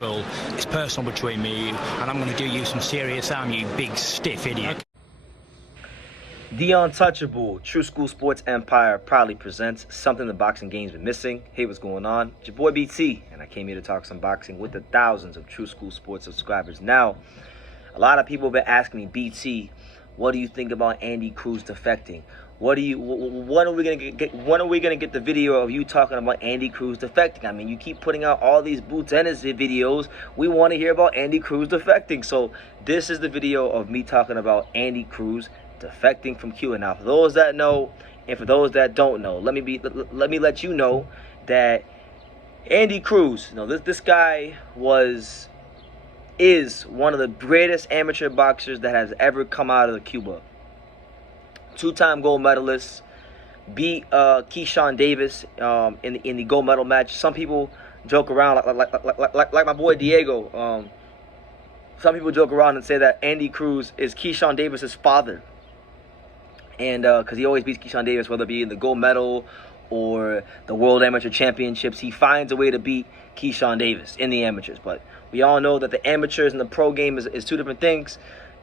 Well, it's personal between me and you, and I'm going to do you some serious harm, you big stiff idiot. The Untouchable True School Sports Empire proudly presents something the boxing game's been missing. Hey, what's going on? It's your boy BT, and I came here to talk some boxing with the thousands of True School Sports subscribers. Now, a lot of people have been asking me, BT, what do you think about Andy Cruz defecting? When are we gonna get the video of you talking about Andy Cruz defecting? I mean, you keep putting out all these Boots Hennessy videos. We want to hear about Andy Cruz defecting. So this is the video of me talking about Andy Cruz defecting from Cuba. Now, for those that know and for those that don't know, let me let you know that Andy Cruz, this guy is one of the greatest amateur boxers that has ever come out of Cuba. Two-time gold medalist, beat Keyshawn Davis in the gold medal match. Some people joke around, like my boy Diego. Some people joke around and say that Andy Cruz is Keyshawn Davis's father, and because he always beats Keyshawn Davis, whether it be in the gold medal or the World Amateur Championships, he finds a way to beat Keyshawn Davis in the amateurs. But we all know that the amateurs and the pro game is two different things.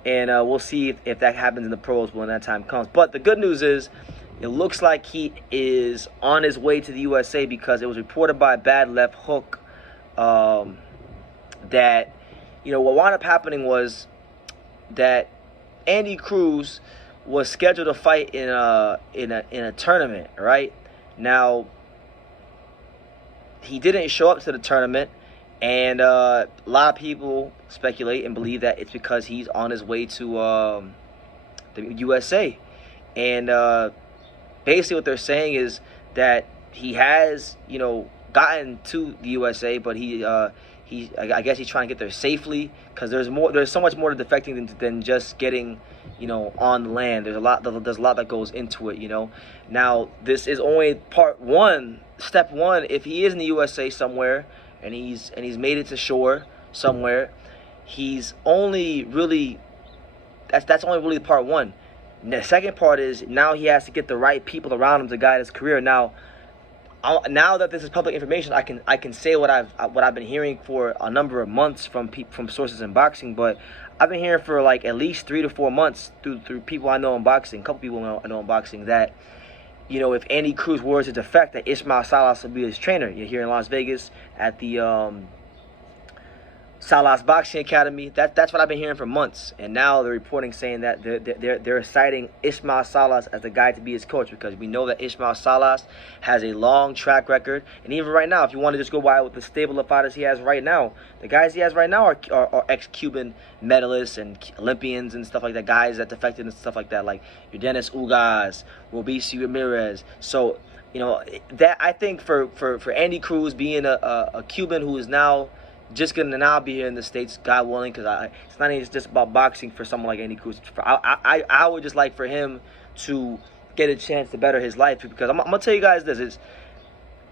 And we'll see if that happens in the pros when that time comes. But the good news is, it looks like he is on his way to the USA, because it was reported by Bad Left Hook that, what wound up happening was that Andy Cruz was scheduled to fight in a tournament, right? Now, he didn't show up to the tournament. And a lot of people speculate and believe that it's because he's on his way to the USA. And basically what they're saying is that he has, gotten to the USA, but I guess he's trying to get there safely, because there's so much more to defecting than just getting, on the land. There's a lot that goes into it, Now, this is only part one, step one. If he is in the USA somewhere, and he's made it to shore somewhere, he's only really that's only really part one. And the second part is, now he has to get the right people around him to guide his career. Now that this is public information, I can say what I've been hearing for a number of months from sources in boxing. But I've been hearing for like at least 3 to 4 months through people I know in boxing, a couple people I know in boxing, that if Andy Cruz were to defect, that Ismael Salas would be his trainer. You're here in Las Vegas at the Salas Boxing Academy. That's what I've been hearing for months. And now they're reporting saying that they're citing Ismael Salas as the guy to be his coach, because we know that Ismael Salas has a long track record. And even right now, if you want to just go by with the stable of fighters he has right now, the guys he has right now are ex-Cuban medalists and Olympians and stuff like that, guys that defected and stuff like that, like your Dennis Ugas, Robeisy Ramirez. So, that I think for Andy Cruz being a Cuban who is now just going to now be here in the States, God willing, because it's not even just about boxing for someone like Andy Cruz. I would just like for him to get a chance to better his life, because I'm going to tell you guys this,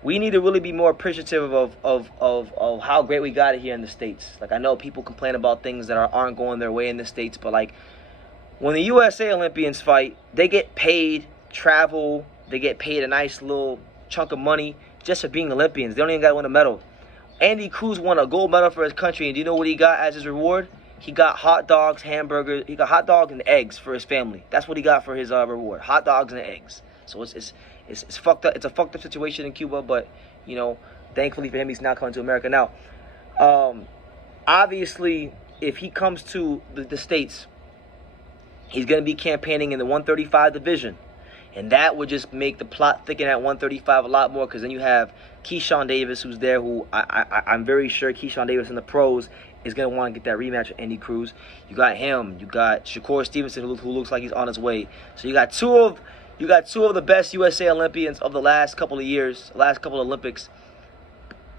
we need to really be more appreciative of how great we got it here in the States. Like, I know people complain about things that aren't going their way in the States, but like, when the USA Olympians fight, they get paid travel, they get paid a nice little chunk of money just for being Olympians. They don't even got to win a medal. Andy Cruz won a gold medal for his country, and do you know what he got as his reward? He got hot dogs, hamburgers. He got hot dogs and eggs for his family. That's what he got for his reward: hot dogs and eggs. So it's fucked up. It's a fucked up situation in Cuba, but thankfully for him, he's now coming to America. Now, obviously, if he comes to the States, he's going to be campaigning in the 135 division. And that would just make the plot thicken at 135 a lot more, because then you have Keyshawn Davis, who's there, who I'm very sure Keyshawn Davis in the pros is going to want to get that rematch with Andy Cruz. You got him. You got Shakur Stevenson, who looks like he's on his way. So you got two of the best USA Olympians of the last couple of years, last couple of Olympics,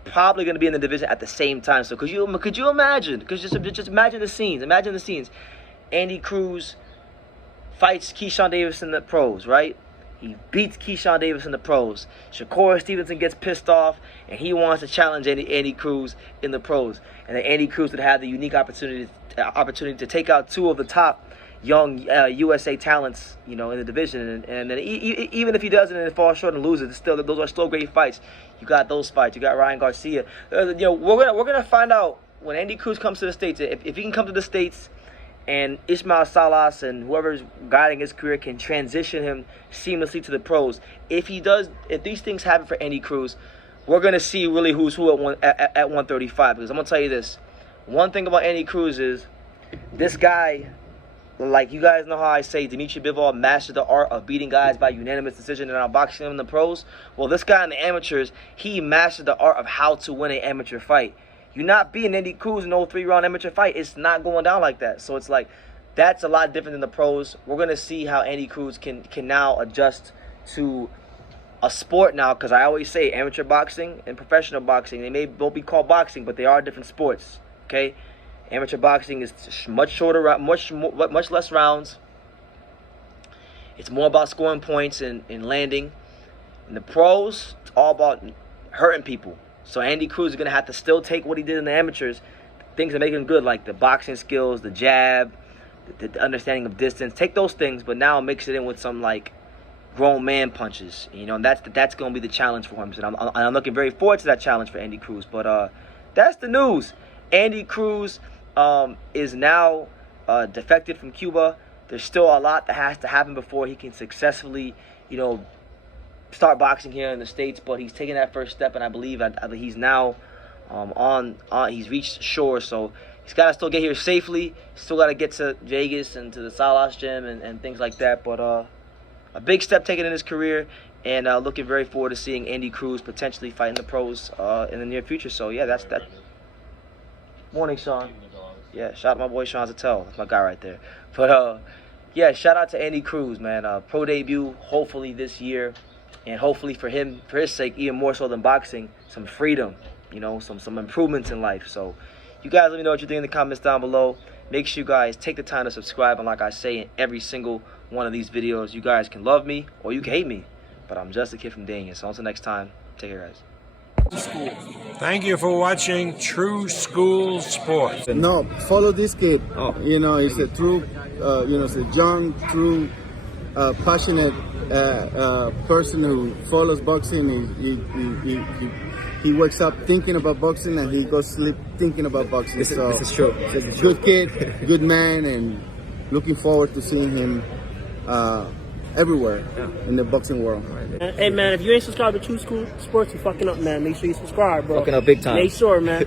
probably going to be in the division at the same time. So could you imagine? Because just imagine the scenes. Imagine the scenes. Andy Cruz fights Keyshawn Davis in the pros, right? He beats Keyshawn Davis in the pros. Shakur Stevenson gets pissed off, and he wants to challenge Andy Cruz in the pros. And then Andy Cruz would have the unique opportunity to take out two of the top young USA talents, in the division. And then even if he doesn't and falls short and loses, those are still great fights. You got those fights. You got Ryan Garcia. We're gonna find out when Andy Cruz comes to the States, if he can come to the States and Ismael Salas and whoever's guiding his career can transition him seamlessly to the pros, if these things happen for Andy Cruz, we're going to see really who's who at 135. Because I'm going to tell you this. One thing about Andy Cruz is this guy, like you guys know how I say Dimitri Bivol mastered the art of beating guys by unanimous decision and outboxing them in the pros. Well, this guy in the amateurs, he mastered the art of how to win an amateur fight. You're not beating Andy Cruz in an 3-round amateur fight. It's not going down like that. So it's like, that's a lot different than the pros. We're going to see how Andy Cruz can now adjust to a sport now, because I always say amateur boxing and professional boxing, they may both be called boxing, but they are different sports, okay? Amateur boxing is much shorter, much less rounds. It's more about scoring points and landing. In the pros, it's all about hurting people. So Andy Cruz is going to have to still take what he did in the amateurs, things that make him good, like the boxing skills, the jab, the understanding of distance. Take those things, but now mix it in with some, like, grown man punches. You know, and that's going to be the challenge for him. So I'm looking very forward to that challenge for Andy Cruz. But that's the news. Andy Cruz is now defected from Cuba. There's still a lot that has to happen before he can successfully, you know, start boxing here in the States, but he's taking that first step, and I believe he's now he's reached shore, so he's got to still get here safely. Still got to get to Vegas and to the Salas gym and things like that, but a big step taken in his career, and looking very forward to seeing Andy Cruz potentially fighting the pros in the near future. So yeah, that's that. Morning, Sean. Yeah, shout out to my boy Sean Zattel. That's my guy right there. But yeah, shout out to Andy Cruz, man. Pro debut hopefully this year. And hopefully for him, for his sake, even more so than boxing, some freedom, you know, some improvements in life. So you guys let me know what you think in the comments down below. Make sure you guys take the time to subscribe. And like I say in every single one of these videos, you guys can love me or you can hate me. But I'm just a kid from Dania. So until next time, take care, guys. Thank you for watching True School Sports. No, follow this kid. Oh. You know, he's a true, it's a young, true, passionate person who follows boxing. He wakes up thinking about boxing and he goes to sleep thinking about boxing. This is true. This is good kid, good man, and looking forward to seeing him everywhere in the boxing world. Hey man, if you ain't subscribed to True School Sports, you fucking up, man. Make sure you subscribe, bro. Fucking up big time. Make sure, man.